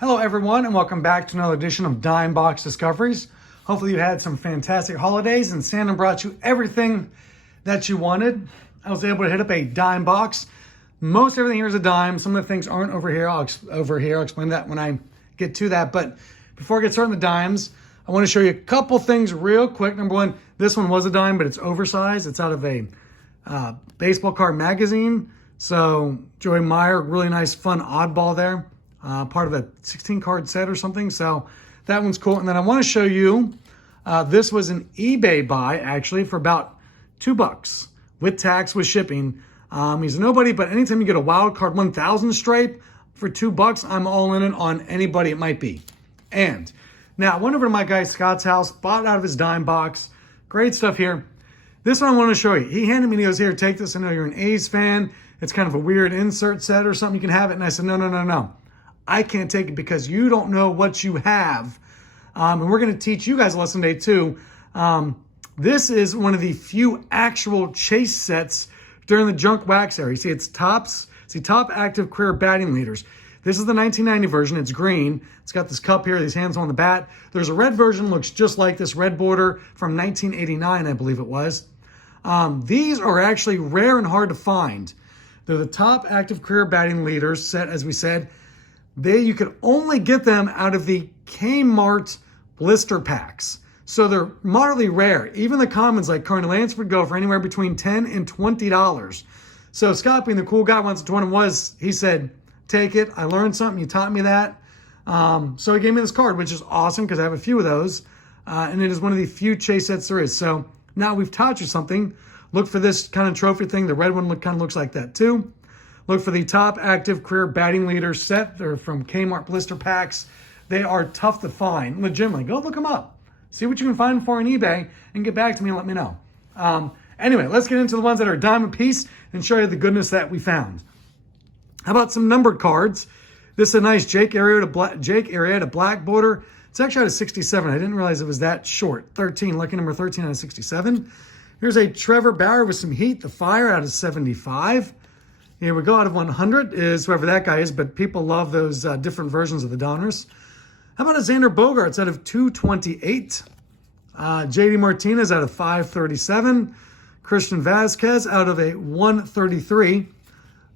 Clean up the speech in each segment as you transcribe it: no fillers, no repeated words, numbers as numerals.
Hello everyone and welcome back to another edition of Dime Box Discoveries. Hopefully you had some fantastic holidays and Santa brought you everything that you wanted. I was able to hit up a dime box. Most everything here is a dime. Some of the things aren't over here. I'll explain that when I get to that. But before I get started on the dimes, I want to show you a couple things real quick. Number one, this one was a dime, but it's oversized. It's out of a baseball card magazine. So Joey Meyer, really nice, fun oddball there. Part of a 16 card set or something. So that one's cool. And then I want to show you, this was an eBay buy actually for about $2 with tax, with shipping. He's a nobody, but anytime you get a wild card 1000 stripe for $2, I'm all in it on anybody it might be. And now I went over to my guy Scott's house, bought it out of his dime box. Great stuff here. This one I want to show you. He handed me, he goes, here, take this. I know you're an A's fan. It's kind of a weird insert set or something. You can have it. And I said, no. I can't take it because you don't know what you have. And we're going to teach you guys a lesson today too. This is one of the few actual chase sets during the junk wax era. You see, it's top active career batting leaders. This is the 1990 version. It's green. It's got this cup here, these hands on the bat. There's a red version, looks just like this red border from 1989, I believe it was. These are actually rare and hard to find. They're the top active career batting leaders set, as we said. You could only get them out of the Kmart blister packs. So they're moderately rare. Even the commons like Carney Lance would go for anywhere between $10 and $20. So Scott, being the cool guy once the tournament was, he said, take it. I learned something. You taught me that. So he gave me this card, which is awesome because I have a few of those. And it is one of the few chase sets there is. So now we've taught you something. Look for this kind of trophy thing. The red one kind of looks like that too. Look for the top active career batting leaders set. They're from Kmart blister packs. They are tough to find. Legitimately, go look them up. See what you can find for on eBay and get back to me and let me know. Anyway, let's get into the ones that are a dime a piece and show you the goodness that we found. How about some numbered cards? This is a nice Jake Arrieta black border. It's actually out of 67. I didn't realize it was that short. 13, lucky number 13 out of 67. Here's a Trevor Bauer with some heat, the fire out of 75. Here we go, out of 100 is whoever that guy is, but people love those different versions of the Donners. How about a Xander Bogaerts out of 228? JD Martinez out of 537. Christian Vasquez out of a 133.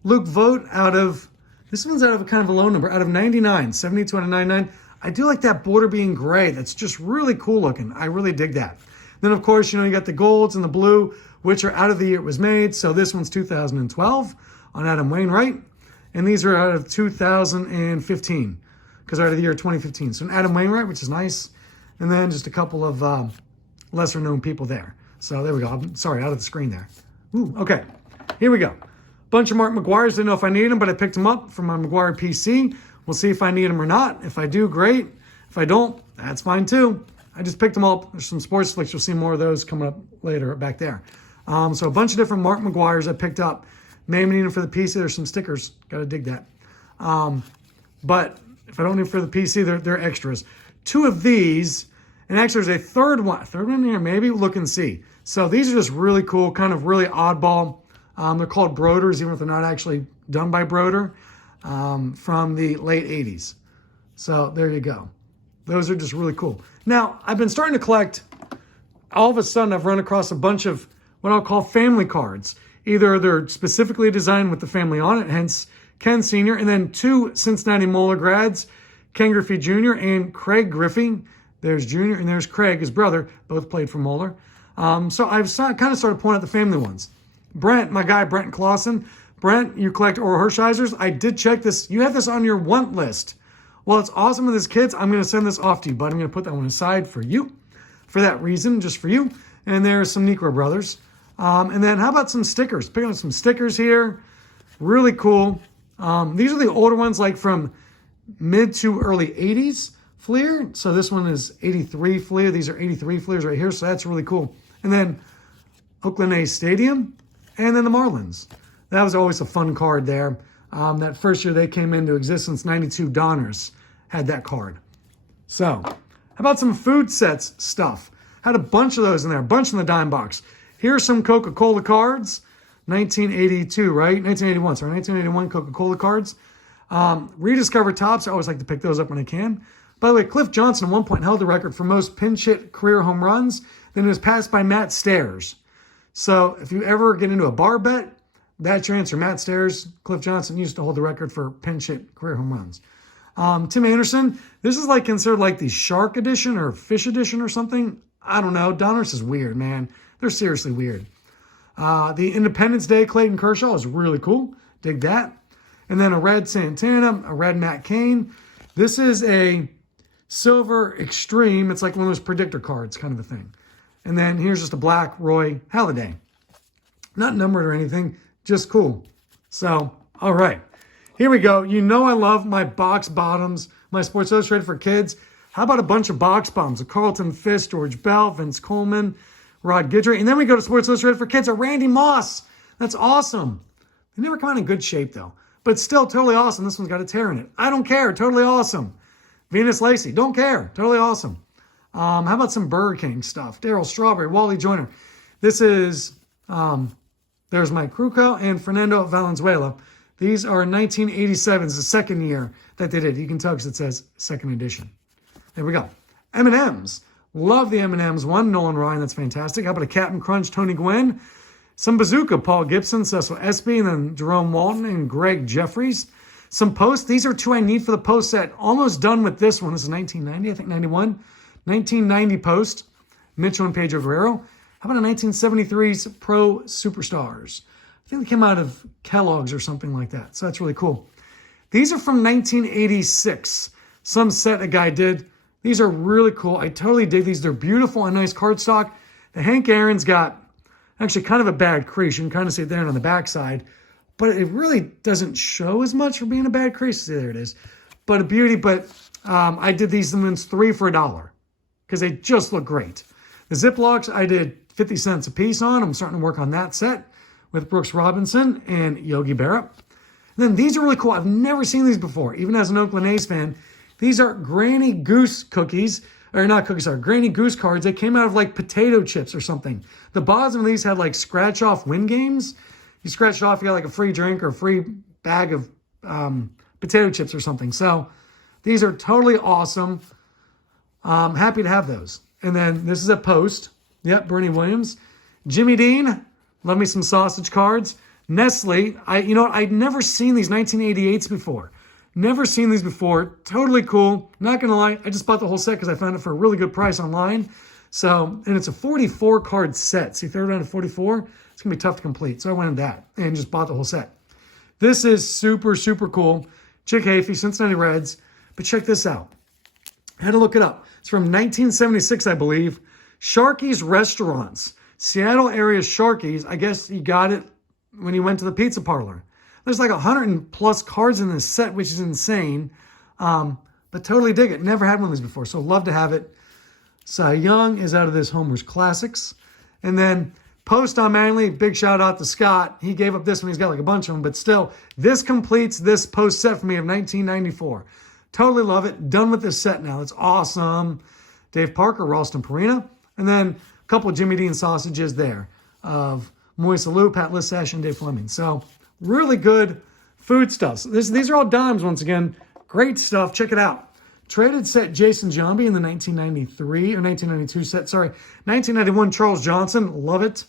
Luke Vogt out of, this one's out of a kind of a low number, out of 99, 72 out of 99. I do like that border being gray. That's just really cool looking. I really dig that. Then, of course, you got the golds and the blue, which are out of the year it was made. So this one's 2012 on Adam Wainwright. And these are out of 2015 because they're out of the year 2015. So an Adam Wainwright, which is nice. And then just a couple of lesser known people there. So there we go. I'm sorry, out of the screen there. Ooh, okay. Here we go. Bunch of Mark McGuire's. Didn't know if I need them, but I picked them up from my McGuire PC. We'll see if I need them or not. If I do, great. If I don't, that's fine too. I just picked them up. There's some sports flicks. You'll see more of those coming up later back there. So a bunch of different Mark McGuire's I picked up. Maybe need them for the PC. There's some stickers. Got to dig that. But if I don't need them for the PC, they're extras. Two of these, and actually there's a third one here, maybe. Look and see. So these are just really cool, kind of really oddball. They're called Broders, even if they're not actually done by Broder, from the late 80s. So there you go. Those are just really cool. Now, I've been starting to collect, all of a sudden I've run across a bunch of what I'll call family cards. Either they're specifically designed with the family on it, hence Ken Sr., and then two Cincinnati Moeller grads, Ken Griffey Jr. and Craig Griffey. There's Jr. and there's Craig, his brother, both played for Moeller. So I've kind of started pointing out the family ones. Brent, my guy, Brent Clausen. Brent, you collect Oral Hershiser's. I did check this. You have this on your want list. Well, it's awesome with his kids. I'm going to send this off to you, but I'm going to put that one aside for you, for that reason, just for you. And there's some Necro brothers. And then how about some stickers? Picking up some stickers here. Really cool. These are the older ones, like from mid to early 80s Fleer. So this one is 83 Fleer. These are 83 Fleers right here. So that's really cool. And then Oakland A's Stadium. And then the Marlins. That was always a fun card there. That first year they came into existence, 92 Donners had that card. So, how about some food sets stuff? Had a bunch of those in there, a bunch in the dime box. Here's some Coca-Cola cards. 1982, right? 1981, sorry, 1981 Coca-Cola cards. Rediscovered tops, I always like to pick those up when I can. By the way, Cliff Johnson at one point held the record for most pinch hit career home runs. Then it was passed by Matt Stairs. So if you ever get into a bar bet, that's your answer. Matt Stairs, Cliff Johnson used to hold the record for pinch hit career home runs. Tim Anderson, this is like considered like the shark edition or fish edition or something. I don't know. Donruss is weird, man. They're seriously weird. The Independence Day Clayton Kershaw is really cool. Dig that. And then a red Santana, a red Matt Cain. This is a silver extreme. It's like one of those predictor cards kind of a thing. And then here's just a black Roy Halladay. Not numbered or anything, just cool. So, all right. Here we go. You know I love my box bottoms, my Sports Illustrated for Kids. How about a bunch of box bottoms? A Carlton Fisk, George Bell, Vince Coleman, Rod Guidry. And then we go to Sports Illustrated for Kids, a Randy Moss. That's awesome. They never come out in good shape, though. But still totally awesome. This one's got a tear in it. I don't care. Totally awesome. Venus Lacey. Don't care. Totally awesome. How about some Burger King stuff? Darryl Strawberry, Wally Joyner. This is, there's Mike Krukow and Fernando Valenzuela. These are 1987. It's the second year that they did. You can tell because it says second edition. There we go. M&M's. Love the M&M's one. Nolan Ryan, that's fantastic. How about a Captain Crunch, Tony Gwynn? Some Bazooka, Paul Gibson, Cecil Espy, and then Jerome Walton and Greg Jeffries. Some Post. These are two I need for the Post set. Almost done with this one. This is 1990, I think 91. 1990 Post. Mitchell and Pedro Guerrero. How about a 1973's Pro Superstars? I think they came out of Kellogg's or something like that. So that's really cool. These are from 1986. Some set a guy did. These are really cool. I totally dig these. They're beautiful and nice cardstock. The Hank Aaron's got actually kind of a bad crease. You can kind of see it there on the back side. But it really doesn't show as much for being a bad crease. See, there it is. But a beauty. But I did these ones 3 for $1 because they just look great. The Ziplocs I did 50 cents a piece on. I'm starting to work on that set with Brooks Robinson and Yogi Berra. And then these are really cool. I've never seen these before, even as an Oakland A's fan. These are Granny Goose cookies, or not cookies, sorry, Granny Goose cards. They came out of like potato chips or something. The bottom of these had like scratch off win games. You scratch it off, you got like a free drink or a free bag of potato chips or something. So these are totally awesome. Happy to have those. And then this is a Post. Yep, Bernie Williams. Jimmy Dean, love me some sausage cards. Nestle, you know what? I'd never seen these 1988s before. Never seen these before. Totally cool. Not going to lie, I just bought the whole set because I found it for a really good price online. So, and it's a 44 card set. See, third round of 44, it's going to be tough to complete. So I went in that and just bought the whole set. This is super, super cool. Chick Hafey, Cincinnati Reds. But check this out. I had to look it up. It's from 1976, I believe. Sharky's Restaurants. Seattle area Sharky's. I guess you got it when you went to the pizza parlor. There's like 100+ cards in this set, which is insane. But totally dig it. Never had one of these before, so love to have it. Cy Young is out of this Homer's Classics. And then Post on Manly, big shout out to Scott. He gave up this one. He's got like a bunch of them, but still, this completes this Post set for me of 1994. Totally love it. Done with this set now. It's awesome. Dave Parker, Ralston Purina. And then a couple of Jimmy Dean sausages there of Moise Alou, Pat Lissash, and Dave Fleming. So really good foodstuffs. These are all dimes once again. Great stuff. Check it out. Traded set Jason Giambi in the 1993 or 1992 set. Sorry, 1991 Charles Johnson. Love it.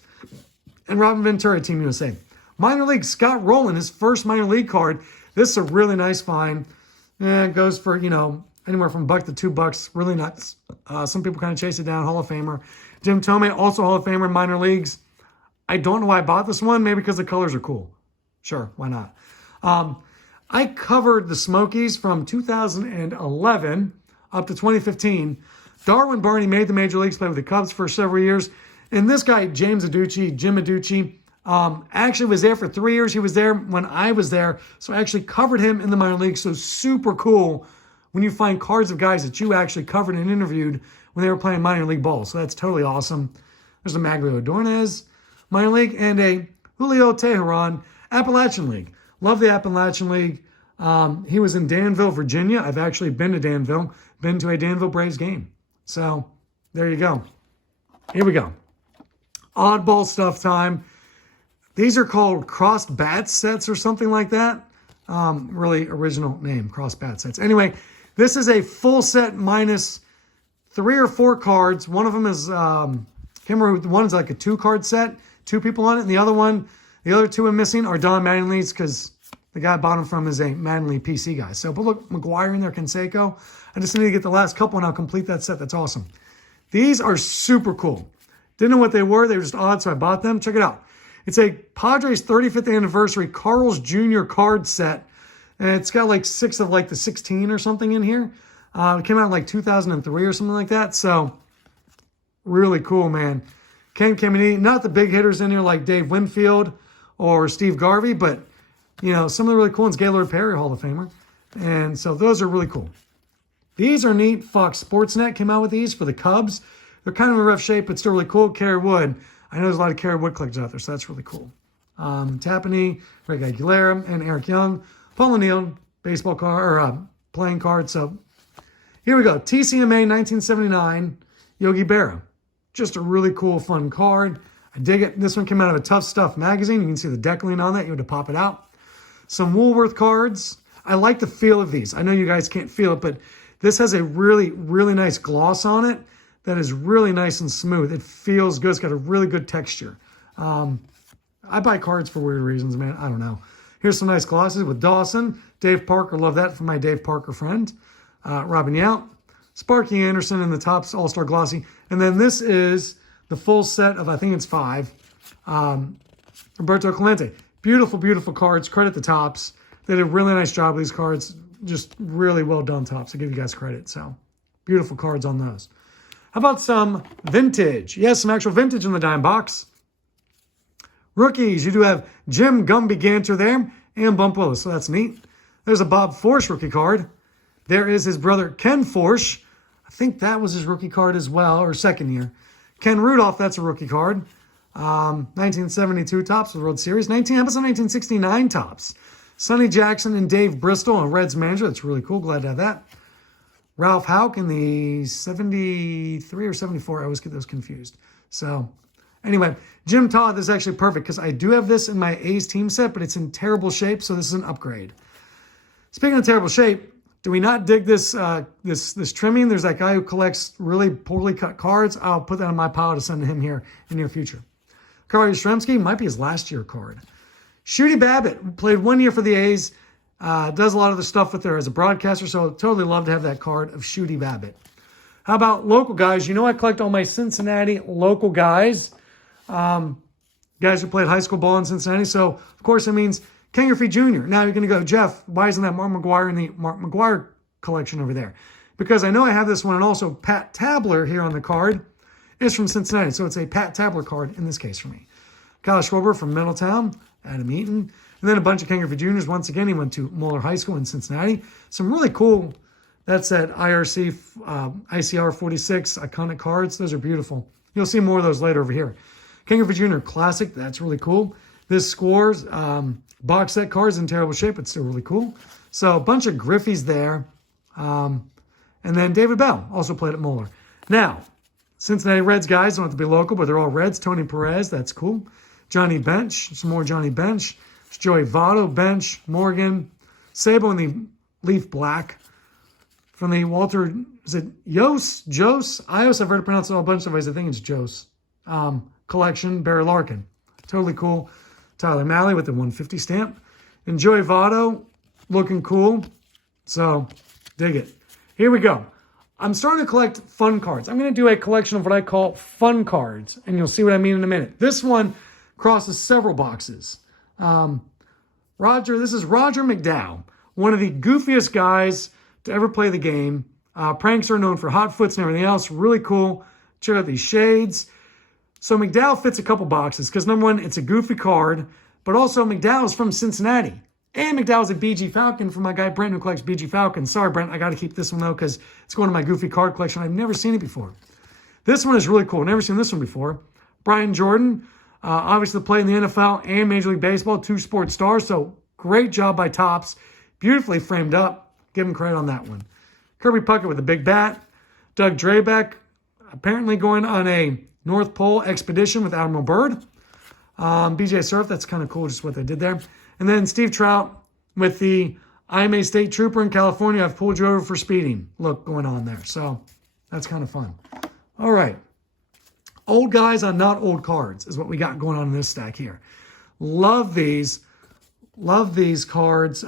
And Robin Ventura, Team USA. Minor League Scott Rowland, his first minor league card. This is a really nice find. It goes for, you know, anywhere from $1 to $2. Really nuts. Some people kind of chase it down. Hall of Famer. Jim Thome, also Hall of Famer in minor leagues. I don't know why I bought this one. Maybe because the colors are cool. Sure, why not? I covered the Smokies from 2011 up to 2015. Darwin Barney made the major leagues, played with the Cubs for several years. And this guy, Jim Adducci, actually was there for 3 years. He was there when I was there. So I actually covered him in the minor leagues. So super cool when you find cards of guys that you actually covered and interviewed when they were playing minor league ball. So that's totally awesome. There's a Maglio Dornez minor league and a Julio Teheran Appalachian League. Love the Appalachian League. He was in Danville, Virginia. I've actually been to Danville, been to a Danville Braves game. So there you go. Here we go. Oddball stuff time. These are called crossed bat sets or something like that. Really original name, Cross Bat Sets. Anyway, this is a full set minus 3 or 4 cards. One of them is, can't remember, one's like a 2-card set, 2 people on it, and the other 2 I'm missing are Don Mattingly's because the guy I bought them from is a Mattingly PC guy. So, but look, McGuire in there, Canseco. I just need to get the last couple and I'll complete that set. That's awesome. These are super cool. Didn't know what they were. They were just odd, so I bought them. Check it out. It's a Padres 35th anniversary Carl's Jr. card set. And it's got like 6 of like the 16 or something in here. It came out in like 2003 or something like that. So, really cool, man. Ken Caminiti, not the big hitters in here like Dave Winfield or Steve Garvey, but, you know, some of the really cool ones. Gaylord Perry, Hall of Famer. And so those are really cool. These are neat. Fox Sportsnet came out with these for the Cubs. They're kind of in rough shape, but still really cool. Kerry Wood. I know there's a lot of Kerry Wood collectors out there, so that's really cool. Tapani, Greg Aguilera, and Eric Young. Paul O'Neill, baseball card, or playing card. So here we go. TCMA 1979, Yogi Berra. Just a really cool, fun card. I dig it. This one came out of a Tough Stuff magazine. You can see the decaling on that. You had to pop it out. Some Woolworth cards. I like the feel of these. I know you guys can't feel it, but this has a really, really nice gloss on it that is really nice and smooth. It feels good. It's got a really good texture. I buy cards for weird reasons, man. I don't know. Here's some nice glosses with Dawson. Dave Parker, love that from my Dave Parker friend. Robin Yount. Sparky Anderson in the Topps All-Star Glossy. And then this is the full set of, I think it's 5. Roberto Clemente. Beautiful, beautiful cards. Credit the Topps. They did a really nice job with these cards. Just really well done, Topps. I give you guys credit. So, beautiful cards on those. How about some vintage? Yes, some actual vintage in the dime box. Rookies, you do have Jim Gumby Ganter there and Bump Willis, so that's neat. There's a Bob Forsch rookie card. There is his brother Ken Forsch. I think that was his rookie card as well, or second year. Ken Rudolph, that's a rookie card. 1972 Topps World Series. How about some 1969 Topps? Sonny Jackson and Dave Bristol, a Reds manager. That's really cool. Glad to have that. Ralph Houck in the 73 or 74. I always get those confused. So, anyway, Jim Todd, this is actually perfect because I do have this in my A's team set, but it's in terrible shape, so this is an upgrade. Speaking of terrible shape, do we not dig this this trimming? There's that guy who collects really poorly cut cards. I'll put that on my pile to send to him here in the near future. Carl Yastrzemski might be his last year card. Shooty Babbitt played 1 year for the A's. Does a lot of the stuff with there as a broadcaster, so I'd totally love to have that card of Shooty Babbitt. How about local guys? You know I collect all my Cincinnati local guys. Guys who played high school ball in Cincinnati. So, of course, it means Ken Griffey Jr. Now you're going to go, Jeff, why isn't that Mark McGuire in the Mark McGuire collection over there? Because I know I have this one, and also Pat Tabler here on the card is from Cincinnati. So it's a Pat Tabler card in this case for me. Kyle Schwarber from Middletown, Adam Eaton, and then a bunch of Ken Griffey Juniors. Once again, he went to Moeller High School in Cincinnati. Some really cool, that's that IRC, ICR 46 iconic cards. Those are beautiful. You'll see more of those later over here. Ken Griffey Jr. Classic, that's really cool. This Scores box set cards in terrible shape, but still really cool. So a bunch of Griffies there. And then David Bell also played at Moeller. Now, Cincinnati Reds guys don't have to be local, but they're all Reds. Tony Perez, that's cool. Johnny Bench, some more Johnny Bench. It's Joey Votto, Bench, Morgan, Sabo in the Leaf Black. From the Walter, is it Jose? Ios, I've heard it pronounced a bunch of ways. I think it's Jose. Collection, Barry Larkin. Totally cool. Tyler Malley with the 150 stamp. And Joey Votto, looking cool. So, dig it. Here we go. I'm starting to collect fun cards. I'm going to do a collection of what I call fun cards, and you'll see what I mean in a minute. This one crosses several boxes. This is Roger McDowell, one of the goofiest guys to ever play the game. Pranks are known for hot foots and everything else. Really cool. Check out these shades. So McDowell fits a couple boxes because, number one, it's a goofy card, but also McDowell's from Cincinnati. And McDowell's a BG Falcon from my guy Brent who collects BG Falcons. Sorry, Brent, I got to keep this one, though, because it's going to my goofy card collection. I've never seen it before. This one is really cool. Never seen this one before. Brian Jordan, obviously played in the NFL and Major League Baseball, 2 sports stars, so great job by Topps. Beautifully framed up. Give him credit on that one. Kirby Puckett with a big bat. Doug Drabeck, apparently going on a North Pole expedition with Admiral Byrd. BJ Surf, that's kind of cool, just what they did there. And then Steve Trout, with the I'm a state trooper in California. I've pulled you over for speeding look going on there. So that's kind of fun. All right. Old guys on not old cards is what we got going on in this stack here. Love these. Love these cards.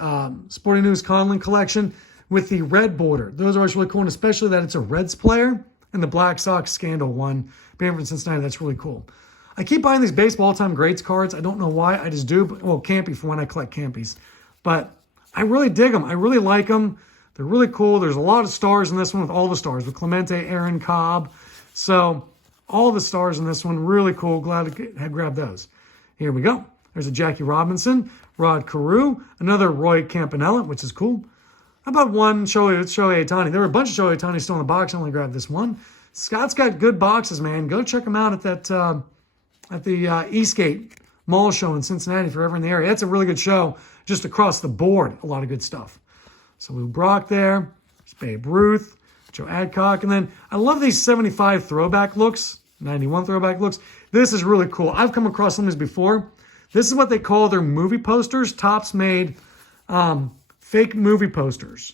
Sporting News Conlon collection with the red border. Those are always really cool, and especially that it's a Reds player and the Black Sox Scandal one. Being from Cincinnati, that's really cool. I keep buying these baseball all-time greats cards. I don't know why. I just do. But, well, Campy for when I collect Campies. But I really dig them. I really like them. They're really cool. There's a lot of stars in this one with all the stars. With Clemente, Aaron, Cobb. So all the stars in this one. Really cool. Glad to have grabbed those. Here we go. There's a Jackie Robinson. Rod Carew. Another Roy Campanella, which is cool. How about one Shohei Ohtani? There were a bunch of Shohei Ohtani still in the box. I only grabbed this one. Scott's got good boxes, man. Go check them out at that at the Eastgate Mall show in Cincinnati if you're ever in the area. That's a really good show, just across the board. A lot of good stuff. So Lou Brock there. There's Babe Ruth, Joe Adcock. And then I love these 75 throwback looks, 91 throwback looks. This is really cool. I've come across some of these before. This is what they call their movie posters. Topps made fake movie posters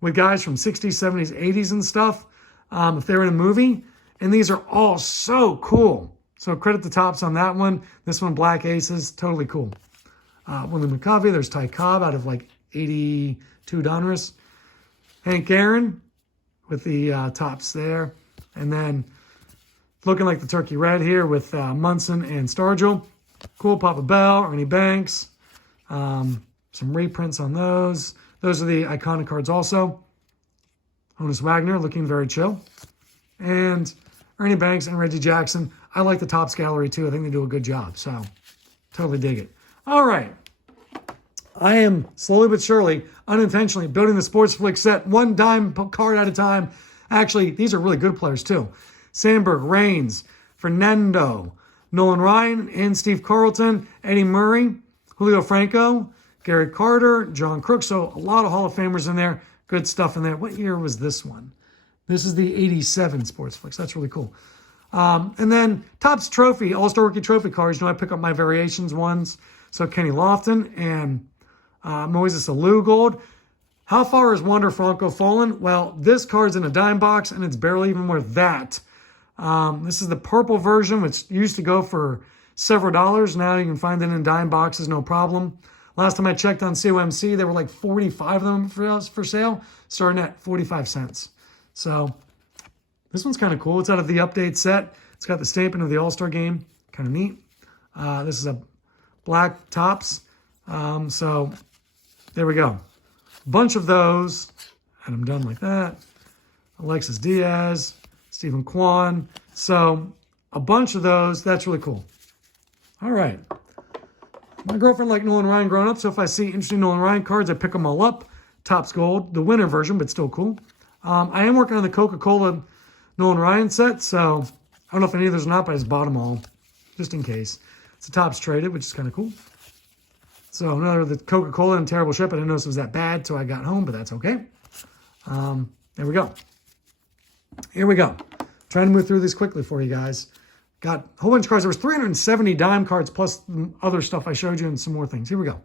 with guys from 60s, 70s, 80s and stuff. If they're in a movie. And these are all so cool. So credit the Topps on that one. This one, Black Aces, totally cool. William McCovey, there's Ty Cobb out of like 82 Donruss. Hank Aaron with the Topps there. And then looking like the Turkey Red here with Munson and Stargell. Cool, Papa Bell, Ernie Banks. Some reprints on those. Those are the iconic cards also. Honus Wagner looking very chill. And Ernie Banks and Reggie Jackson. I like the Topps gallery too. I think they do a good job. So totally dig it. All right. I am slowly but surely, unintentionally building the Sports Flick set one dime card at a time. Actually, these are really good players too. Sandberg, Raines, Fernando, Nolan Ryan, and Steve Carlton, Eddie Murray, Julio Franco, Gary Carter, John Crook. So a lot of Hall of Famers in there. Good stuff in there. What year was this one? This is the 87 Sports Flicks. That's really cool. And then Topps Trophy, All-Star Rookie Trophy cards. You know, I pick up my variations ones. So Kenny Lofton and Moises Alou Gold. How far has Wander Franco fallen? Well, this card's in a dime box, and it's barely even worth that. This is the purple version, which used to go for several dollars. Now you can find it in dime boxes, no problem. Last time I checked on COMC, there were like 45 of them for sale, starting at 45 cents. So this one's kind of cool. It's out of the update set. It's got the stamping of the All-Star game. Kind of neat. This is a black Topps. So there we go. A bunch of those. And I'm done like that. Alexis Diaz, Stephen Kwan. So a bunch of those. That's really cool. All right. My girlfriend liked Nolan Ryan growing up, so if I see interesting Nolan Ryan cards, I pick them all up. Topps Gold, the winter version, but still cool. I am working on the Coca-Cola Nolan Ryan set, so I don't know if any of those or not, but I just bought them all, just in case. It's a Topps traded, which is kind of cool. So another, the Coca-Cola in terrible shape. I didn't notice it was that bad till I got home, but that's okay. There we go. Here we go. Trying to move through these quickly for you guys. Got a whole bunch of cards. There was 370 dime cards plus other stuff I showed you and some more things. Here we go.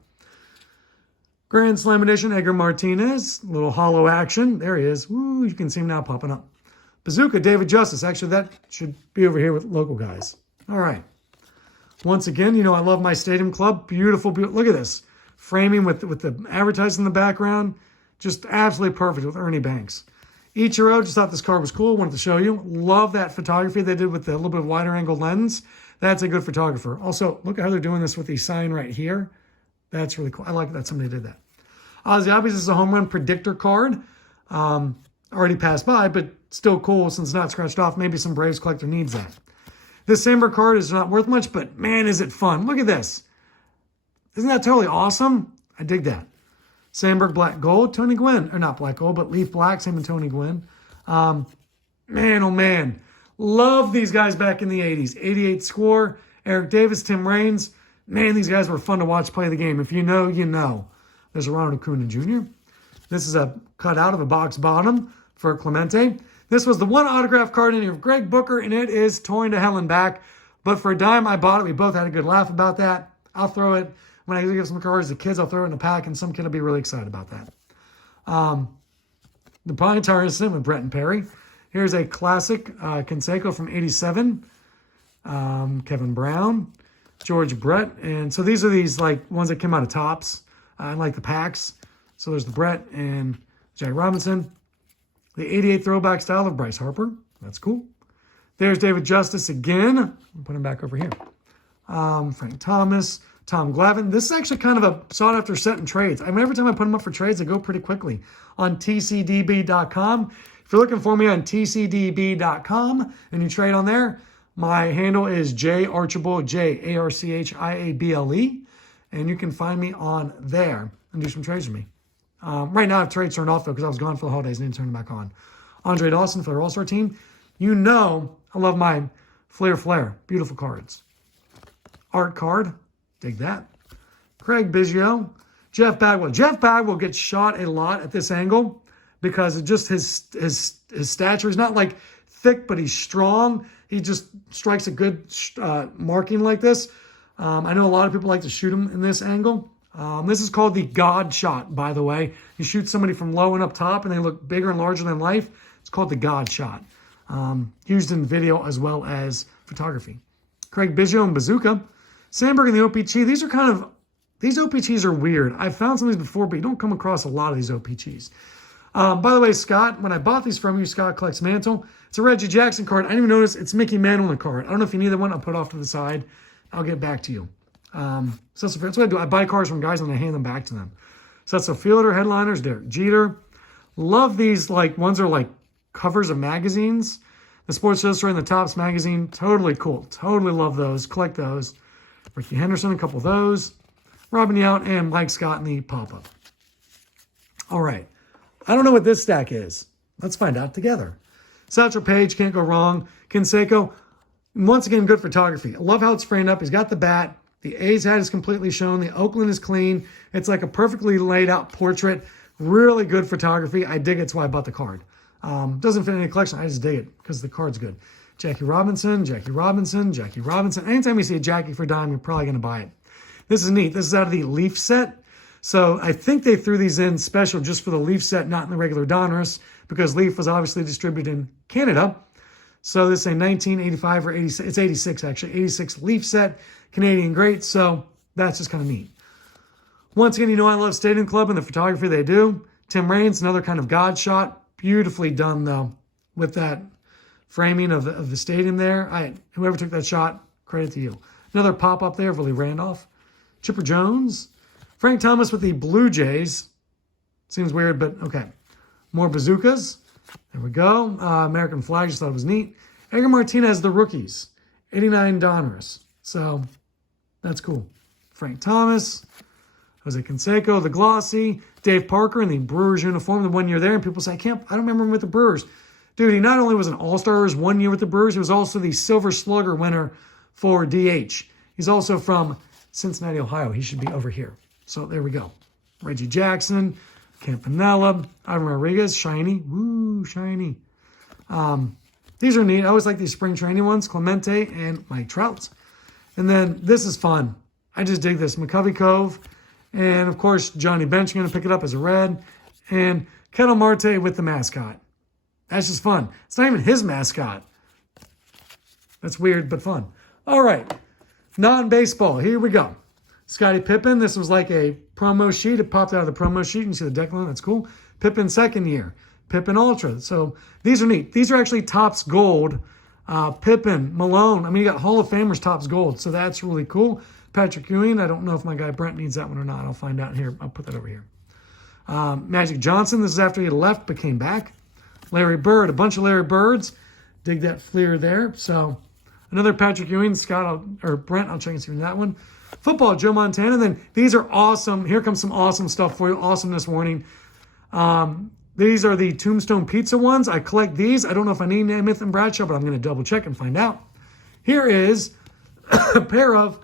Grand Slam Edition, Edgar Martinez. Little hollow action. There he is. Woo, you can see him now popping up. Bazooka, David Justice. Actually, that should be over here with local guys. All right. Once again, you know I love my Stadium Club. Beautiful, beautiful. Look at this. Framing with the advertising in the background. Just absolutely perfect with Ernie Banks. Ichiro, just thought this card was cool. Wanted to show you. Love that photography they did with the little bit of wider angle lens. That's a good photographer. Also, look at how they're doing this with the sign right here. That's really cool. I like that somebody did that. Ozzy Albies is a home run predictor card. Already passed by, but still cool since it's not scratched off. Maybe some Braves collector needs that. This Sandberg card is not worth much, but man, is it fun. Look at this. Isn't that totally awesome? I dig that. Sandberg Black Gold, Tony Gwynn. Or not Black Gold, but Leaf Black, same with Tony Gwynn. Man, oh man. Love these guys back in the 80s. 88 score. Eric Davis, Tim Raines. Man, these guys were fun to watch play the game. If you know, you know. There's a Ronald Acuna Jr. This is a cutout of a box bottom for Clemente. This was the one autograph card in here of Greg Booker, and it is torn to hell and back. But for a dime, I bought it. We both had a good laugh about that. I'll throw it when I give some cards to kids, I'll throw it in a pack, and some kid will be really excited about that. The Planetary Incident with Brett and Perry. Here's a classic Canseco from 87. Kevin Brown, George Brett. And so these are like ones that came out of Topps and like the packs. So there's the Brett and Jack Robinson. The 88 throwback style of Bryce Harper. That's cool. There's David Justice again. I'll put him back over here. Frank Thomas, Tom Glavine. This is actually kind of a sought-after set in trades. I mean, every time I put them up for trades, they go pretty quickly. On tcdb.com. If you're looking for me on tcdb.com and you trade on there, my handle is jarchibald, Jarchiable. And you can find me on there and do some trades with me. Right now, I have trades turned off, though, because I was gone for the holidays and didn't turn them back on. Andre Dawson for the All-Star team. You know I love my Flair. Beautiful cards. Art card. Dig that. Craig Biggio. Jeff Bagwell. Jeff Bagwell gets shot a lot at this angle because of just his stature. He's not like thick, but he's strong. He just strikes a good marking like this. I know a lot of people like to shoot him in this angle. This is called the God shot, by the way. You shoot somebody from low and up top and they look bigger and larger than life. It's called the God shot. Used in video as well as photography. Craig Biggio and Bazooka. Sandberg and the OPC. These OPCs are weird. I've found some of these before, but you don't come across a lot of these OPCs. By the way, Scott, when I bought these from you, Scott collects Mantle. It's a Reggie Jackson card. I didn't even notice it's Mickey Mantle on the card. I don't know if you need the one. I'll put it off to the side. I'll get back to you. So that's what I do. I buy cards from guys and I hand them back to them. So that's a Fielder, Headliners, Derek Jeter. Love these, like, ones are like covers of magazines. The Sports Illustrated and the Topps magazine. Totally cool. Totally love those. Collect those. Ricky Henderson, a couple of those. Robin Yount and Mike Scott in the pop-up. All right. I don't know what this stack is. Let's find out together. Satchel Paige, can't go wrong. Canseco, once again, good photography. I love how it's framed up. He's got the bat. The A's hat is completely shown. The Oakland is clean. It's like a perfectly laid out portrait. Really good photography. I dig it. That's why I bought the card. Doesn't fit in any collection. I just dig it because the card's good. Jackie Robinson. Anytime you see a Jackie for a dime, you're probably going to buy it. This is neat. This is out of the Leaf set. So I think they threw these in special just for the Leaf set, not in the regular Donruss, because Leaf was obviously distributed in Canada. So this is a 1985 or 86. It's 86, actually. 86 Leaf set. Canadian great. So that's just kind of neat. Once again, you know I love Stadium Club and the photography they do. Tim Raines, another kind of God shot. Beautifully done, though, with that framing of the stadium there. Whoever took that shot, credit to you. Another pop-up there of Willie Randolph. Chipper Jones. Frank Thomas with the Blue Jays. Seems weird, but okay. More bazookas. There we go. American flag, just thought it was neat. Edgar Martinez, the rookies. 89 Donruss. So that's cool. Frank Thomas. Jose Canseco, the glossy. Dave Parker in the Brewers uniform, the 1 year there. And people say, I don't remember him with the Brewers. Dude, he not only was an All-Star his 1 year with the Brewers, he was also the Silver Slugger winner for DH. He's also from Cincinnati, Ohio. He should be over here. So there we go. Reggie Jackson, Campanella, Ivan Rodriguez, shiny. Woo, shiny. These are neat. I always like these spring training ones. Clemente and Mike Trout. And then this is fun. I just dig this. McCovey Cove. And, of course, Johnny Bench. I'm going to pick it up as a red. And Kettle Marte with the mascot. That's just fun. It's not even his mascot. That's weird, but fun. All right. Non-baseball. Here we go. Scottie Pippen. This was like a promo sheet. It popped out of the promo sheet. You can see the Declan. That's cool. Pippen second year. Pippen Ultra. So these are neat. These are actually Topps Gold. Pippen, Malone. I mean, you got Hall of Famers Topps Gold. So that's really cool. Patrick Ewing. I don't know if my guy Brent needs that one or not. I'll find out here. I'll put that over here. Magic Johnson. This is after he left but came back. Larry Bird. A bunch of Larry Birds. Dig that Fleer there. So another Patrick Ewing. Scott or Brent. I'll check and see that one. Football, Joe Montana. Then these are awesome. Here comes some awesome stuff for you. Awesomeness warning. These are the Tombstone Pizza ones. I collect these. I don't know if I need Namath and Bradshaw, but I'm going to double check and find out. Here is a pair of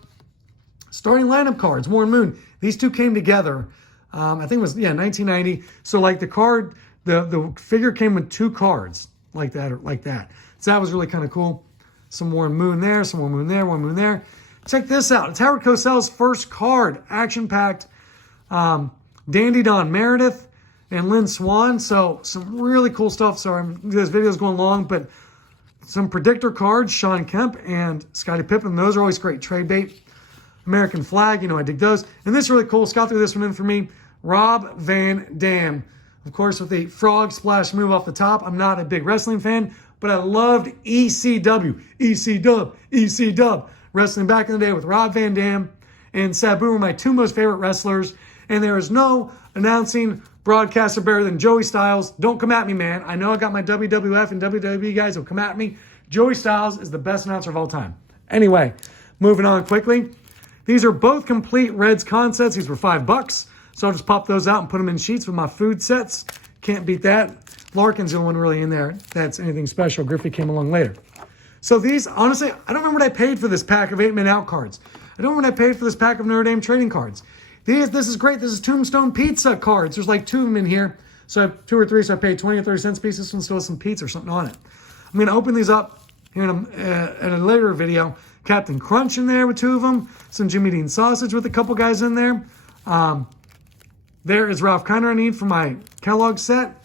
starting lineup cards. Warren Moon. These two came together. I think it was 1990. So like the card, the figure came with two cards like that or like that. So that was really kind of cool. Some Warren Moon there. Some Warren Moon there. Warren Moon there. Check this out. It's Howard Cosell's first card, action-packed. Dandy Don Meredith and Lynn Swan. So some really cool stuff. Sorry, this video is going long, but some predictor cards, Sean Kemp and Scottie Pippen. Those are always great trade bait. American flag, you know, I dig those. And this is really cool. Scott threw this one in for me. Rob Van Dam. Of course, with the frog splash move off the top. I'm not a big wrestling fan, but I loved ECW. EC-Dub. Wrestling back in the day with Rob Van Dam and Sabu were my two most favorite wrestlers. And there is no announcing broadcaster better than Joey Styles. Don't come at me, man. I know I got my WWF and WWE guys who come at me. Joey Styles is the best announcer of all time. Anyway, moving on quickly. These are both complete Reds con sets. These were $5. So I'll just pop those out and put them in sheets with my food sets. Can't beat that. Larkin's the only one really in there that's anything special. Griffey came along later. So these, honestly, I don't remember what I paid for this pack of 8-man out cards. I don't remember what I paid for this pack of Notre Dame trading cards. This is great. This is Tombstone Pizza cards. There's like 2 of them in here. So I have 2 or 3, so I paid 20 or 30 cents a piece. This one still has some pizza or something on it. I'm going to open these up here in a later video. Captain Crunch in there with 2 of them. Some Jimmy Dean sausage with a couple guys in there. There is Ralph Kiner I need for my Kellogg set.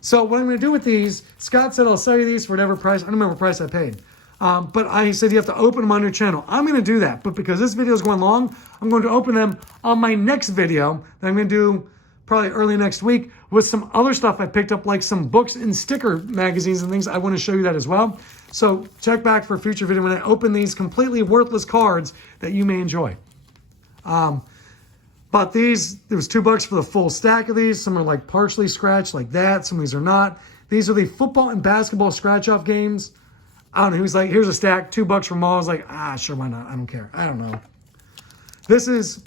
So what I'm going to do with these, Scott said I'll sell you these for whatever price. I don't remember what price I paid. But he said you have to open them on your channel. I'm going to do that. But because this video is going long, I'm going to open them on my next video that I'm going to do probably early next week with some other stuff I picked up, like some books and sticker magazines and things. I want to show you that as well. So check back for a future video when I open these completely worthless cards that you may enjoy. But these, there was $2 for the full stack of these. Some are like partially scratched like that. Some of these are not. These are the football and basketball scratch-off games. I don't know. He was like, here's a stack, $2 from all. I was like, sure, why not? I don't care. I don't know. This is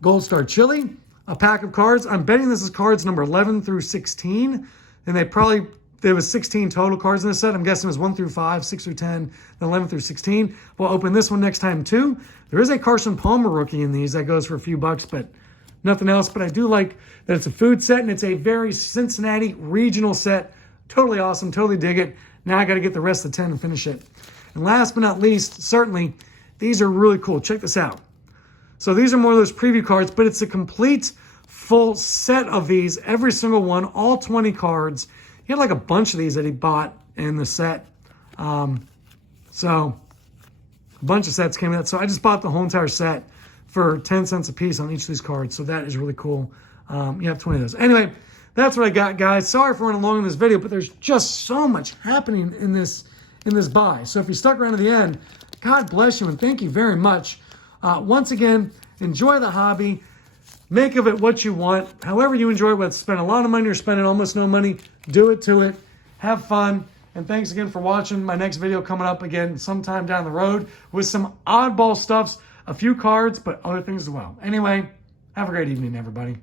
Gold Star Chili, a pack of cards. I'm betting this is cards number 11 through 16. And there was 16 total cards in this set. I'm guessing it was 1 through 5, 6 through 10, then 11 through 16. We'll open this one next time too. There is a Carson Palmer rookie in these that goes for a few bucks, but nothing else. But I do like that it's a food set and it's a very Cincinnati regional set. Totally awesome. Totally dig it. Now I got to get the rest of the 10 and finish it. And last but not least, certainly, these are really cool. Check this out. So these are more of those preview cards, but it's a complete full set of these. Every single one, all 20 cards. He had like a bunch of these that he bought in the set. So a bunch of sets came out. So I just bought the whole entire set for 10 cents a piece on each of these cards. So that is really cool. You have 20 of those. Anyway, that's what I got, guys. Sorry for running long in this video, but there's just so much happening in this buy. So if you stuck around to the end, God bless you and thank you very much. Once again, enjoy the hobby. Make of it what you want. However you enjoy it, whether spend a lot of money or spending almost no money, do it to it. Have fun. And thanks again for watching. My next video coming up again sometime down the road with some oddball stuffs, a few cards, but other things as well. Anyway, have a great evening, everybody.